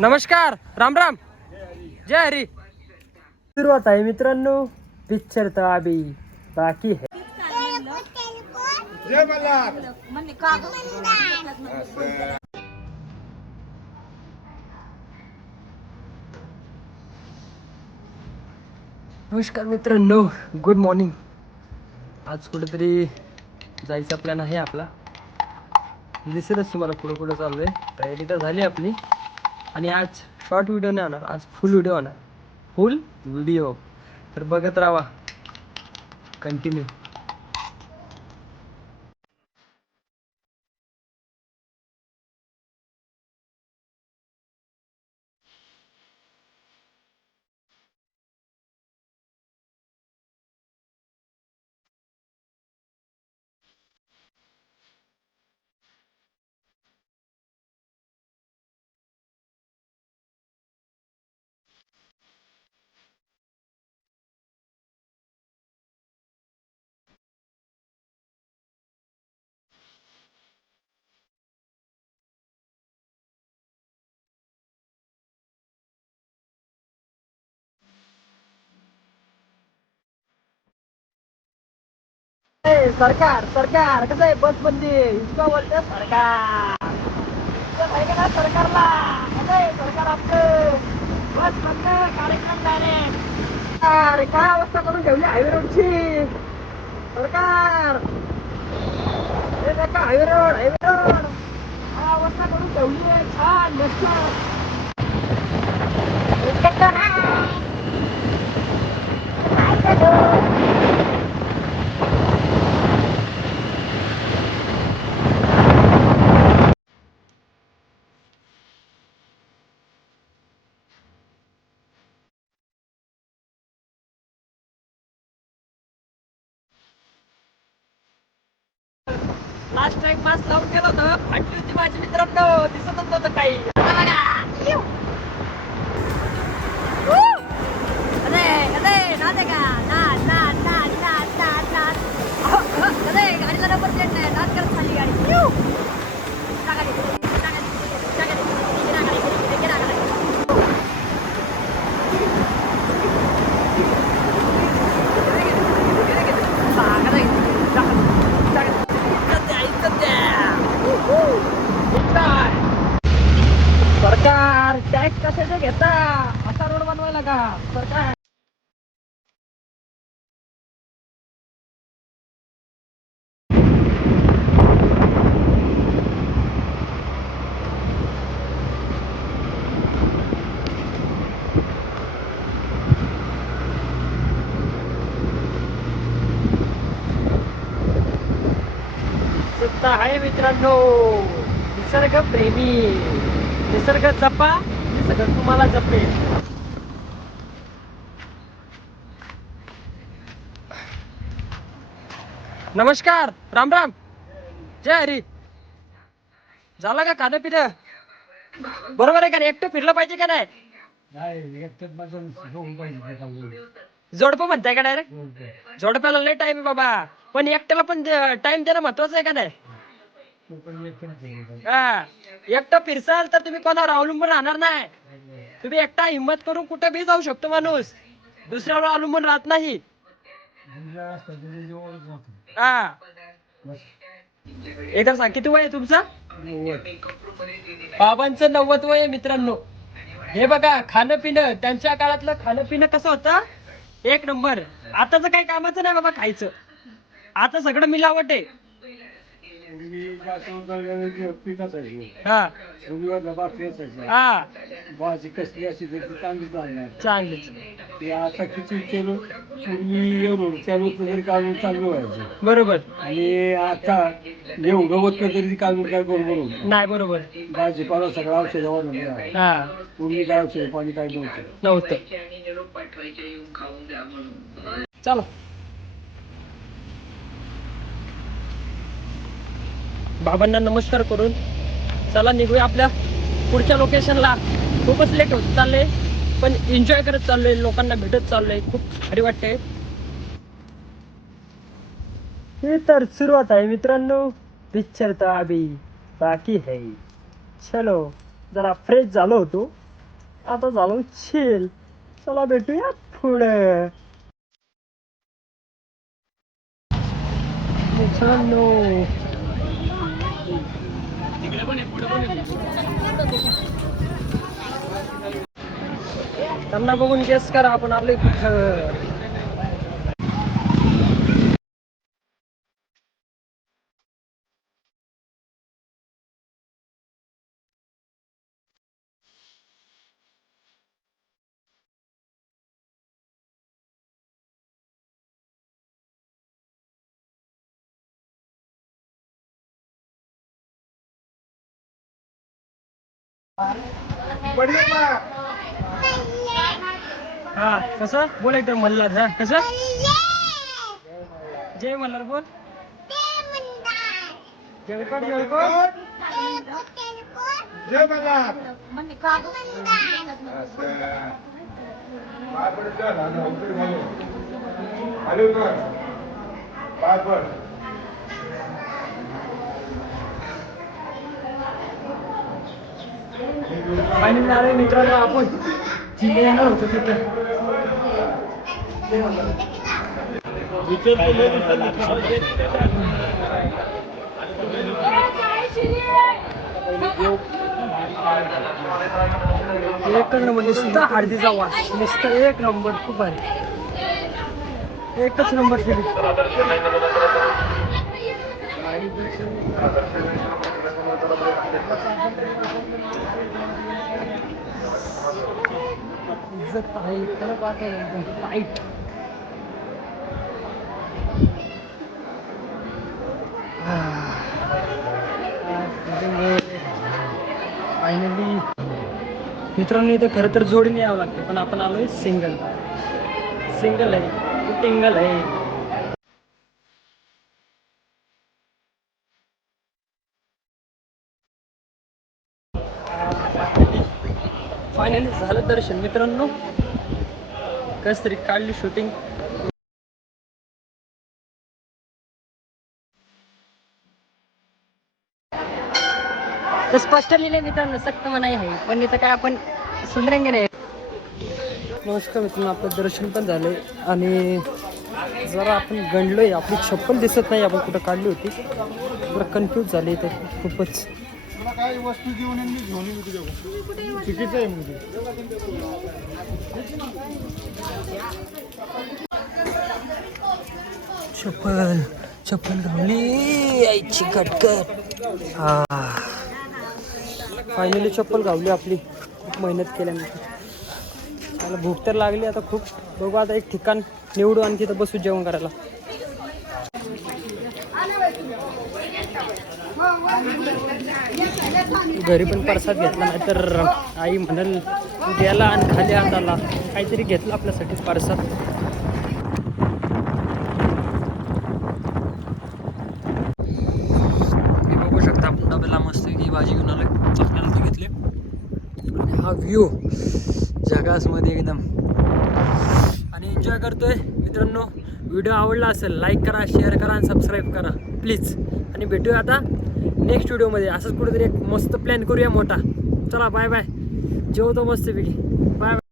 नमस्कार, राम राम, जय हरी. सुरुवात आहे मित्रांनो, पिक्चर तर अभी बाकी है. जय मल्हार. नमस्कार मित्रांनो, गुड मॉर्निंग. आज कुठेतरी जायचा प्लॅन आहे आपला. दिसेलच तुम्हाला पुढं पुढं चालू आहे. तयारी तर झाली आपली. आणि आज शॉर्ट व्हिडिओ नाही होणार, आज फुल व्हिडिओ होणार. फुल व्हिडिओ तर बघत राहा कंटिन्यू. सरकार सरकार कसं आहे, बस बंदी इतकं बोलतं सरकार. सरकारला सरकार आपलं बस बंद, कार्यक्रम डायरेक्ट. अरे काय अवस्था करून ठेवली हायवे रोडची सरकार. हायवे रोड काय अवस्था करून ठेवली आहे. छान मस्त. लास्ट टाइम मास्क लावून गेलो होतं, फाटली होती माझी मित्रांनो, दिसतच नव्हतं काही. गाडीला नंबर प्लेट नाही, नाच करत खाली गाडी. सरकार टॅक्स कशाचे घेता, असा रोड बनवायला का सरकार. सुद्धा आहे मित्रांनो, निसर्ग प्रेमी. निसर्ग जपा, निसर्ग तुम्हाला जपेल. नमस्कार, राम राम, जय हरी. झालं का खाणं पिणं? बरोबर आहे का नाही? एकटं फिरलं पाहिजे का नाही? जोडपं म्हणताय का डायरेक्ट? जोडप्याला लय टाइम बाबा, पण एकट्याला पण टाइम देणं महत्वाचं आहे का नाही? हा, एकटं फिरसाल तर तुम्ही कोणावर अवलंबून राहणार नाही. तुम्ही एकटा हिंमत करून कुठे बी जाऊ शकतो माणूस, दुसऱ्यावर अवलंबून राहत नाही. हा, एकदा सांग किती वय आहे तुमचं? बाबांचं 90 वय आहे मित्रांनो. हे बघा, खाणं पिणं त्यांच्या काळातलं खाणं पिणं कसं होतं, एक नंबर. आताच काही कामाचं नाही बाबा खायचं, आता सगळं मिलावट आहे. हा हा, भाजी कसली अशी चांगली चालणार. चांगलीच. ते आता किती केलं, पूर्वी एवढं चालू तरी काढून चालू व्हायचं. बरोबर. आणि आता घेऊन गवत तरी काढून काय बरोबर होत नाही. बरोबर. भाजीपाला सगळं औषधावर. हा, पूर्वी काय औषध पाणी काय नव्हतं. चला बाबांना नमस्कार करून चला निघूया आपल्या पुढच्या लोकेशनला. खूपच लेट होत चाललंय, पण एन्जॉय करत चाललोय, लोकांना भेटत चाललोय, खूप भारी वाटतंय. हे तर सुरुवात आहे मित्रांनो, पिक्चर तर अभी बाकी है. चलो, जरा फ्रेश झालो होतो, आता झालो चिल. चला भेटूया पुढे मित्रांनो. त्यांना बघून गेस करा आपण आलोय कुठं. हा कसं बोल एकदम मल्हार. हा कसं जय मल्हार बोल. जळकोट जळकोट. जय मल्हार. फायनली आलोय मित्रांनो आपण जिल्हे येणार होतो तिथं. एक नंबर नुसता हळदीचा वास. नुसतं एक नंबर. खूप भारी. एकच नंबर केली. इज्जत आहे त्याला पाहता एकदम टाईट. फायनली मित्रांनो इथं खरं तर जोडीने यावं लागतं पण आपण आलोय सिंगल. सिंगल आहे टिंगल आहे. फायनली झालं दर्शन मित्रांनो. कस तरी काढली शूटिंग. तर स्पष्ट लिहिले मित्रांनो सक्त मनाई आहे पण इथं काय आपण सुधरेंगे नाही. नमस्कार मित्रांनो आपलं दर्शन पण झालंय आणि जरा आपण गणलोय. आपली चप्पल दिसत नाही आपण कुठं काढली होती. जरा कन्फ्यूज झाले इथे खूपच. काही वस्तू घेऊन मी घेऊन येऊ तुझ्या चुकीचं आहे म्हणजे. चप्पल चप्पल घावली आईची कटकट. हा फायनली चप्पल घावली आपली. खूप मेहनत केल्यानंतर. मला भूक तर लागली आता खूप. बघू आता एक ठिकाण निवडू आणि तिथं बसू जेवण करायला. घरी पण प्रसाद घेतला नाही तर आई म्हणाल द्यायला आणि खाली हाताला काहीतरी घेतलं आपल्यासाठी प्रसाद. बघू शकता आपण डब्याला मस्त की भाजी घेऊन आलोय. आपल्याला ते घेतले. हा व्ह्यू जगासमध्ये एकदम आणि एन्जॉय करतोय मित्रांनो. व्हिडिओ आवडला असेल लाईक करा, शेअर करा आणि सबस्क्राईब करा प्लीज. आणि भेटूया आता नेक्स्ट व्हिडिओमध्ये. असंच कुठेतरी एक मस्त प्लॅन करूया मोठा. चला बाय बाय. जेवतो मस्तपैकी. Bye bye.